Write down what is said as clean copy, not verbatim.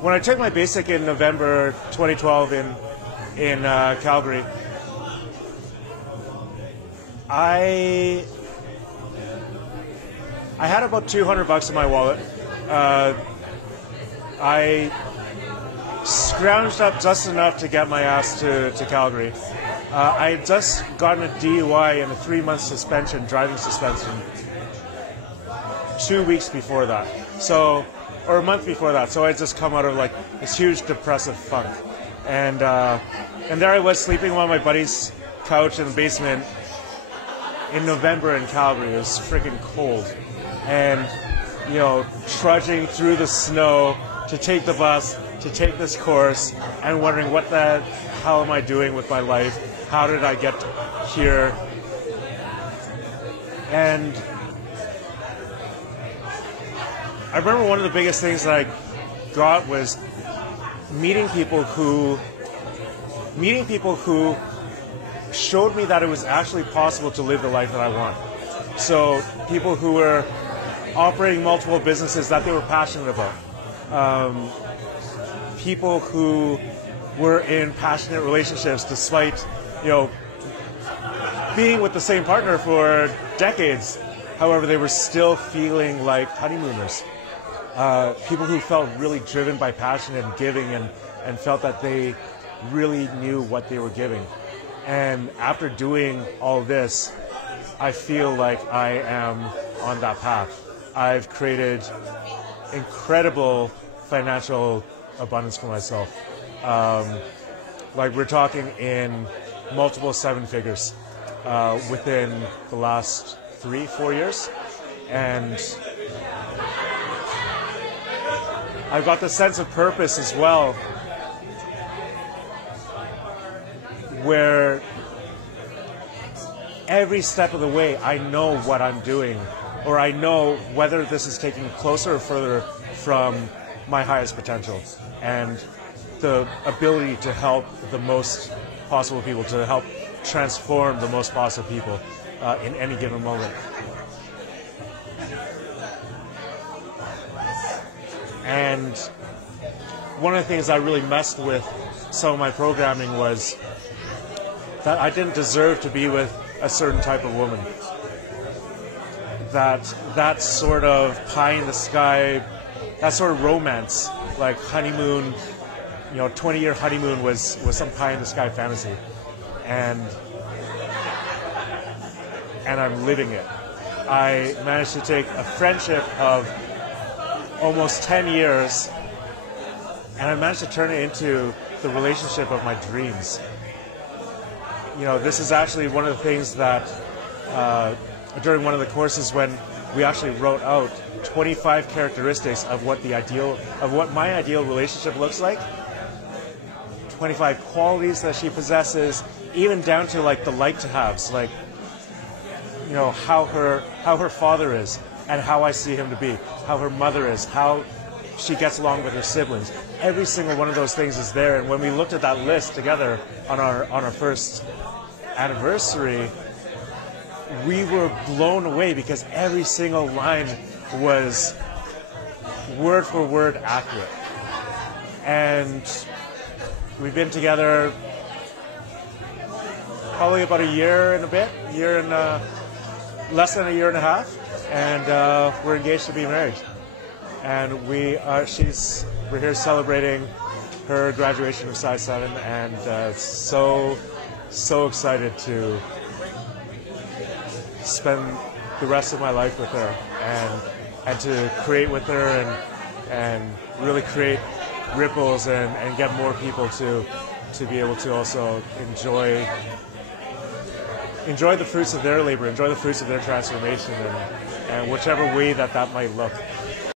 when I took my basic in November 2012 in Calgary, I had about $200 in my wallet. I scrounged up just enough to get my ass to Calgary. I had just gotten a DUI and a 3-month suspension, driving suspension, 2 weeks before that. So, or a month before that. So I had just come out of like this huge depressive funk. And there I was sleeping on my buddy's couch in the basement in November in Calgary. It was freaking cold. And, you know, trudging through the snow to take the bus, to take this course, and wondering what the hell am I doing with my life? How did I get here? And I remember one of the biggest things that I got was meeting people who showed me that it was actually possible to live the life that I want. So people who were operating multiple businesses that they were passionate about. People who were in passionate relationships despite, you know, being with the same partner for decades. However, they were still feeling like honeymooners. People who felt really driven by passion and giving and felt that they really knew what they were giving. And after doing all this, I feel like I am on that path. I've created incredible financial abundance for myself. Like we're talking in multiple 7 figures within the last 3-4 years. And I've got the sense of purpose as well, where every step of the way I know what I'm doing, or I know whether this is taking me closer or further from my highest potential, and the ability to help the most possible people, to help transform the most possible people in any given moment. And one of the things I really messed with some of my programming was that I didn't deserve to be with a certain type of woman. That sort of pie in the sky, that sort of romance, like honeymoon, you know, 20-year honeymoon was some pie in the sky fantasy. And I'm living it. I managed to take a friendship of almost 10 years and I managed to turn it into the relationship of my dreams. You know, this is actually one of the things that during one of the courses when we actually wrote out 25 characteristics of what my ideal relationship looks like, 25 qualities that she possesses, even down to like the like-to-haves, like, you know, how her father is and how I see him to be, how her mother is, how she gets along with her siblings. Every single one of those things is there. And when we looked at that list together on our first anniversary, we were blown away because every single line was word for word accurate. And we've been together probably about a year and a bit, less than a year and a half, and we're engaged to be married. And we're here celebrating her graduation of Size 7, and so excited to spend the rest of my life with her and to create with her and really create ripples and get more people to be able to also enjoy the fruits of their labor, enjoy the fruits of their transformation, and whichever way that might look.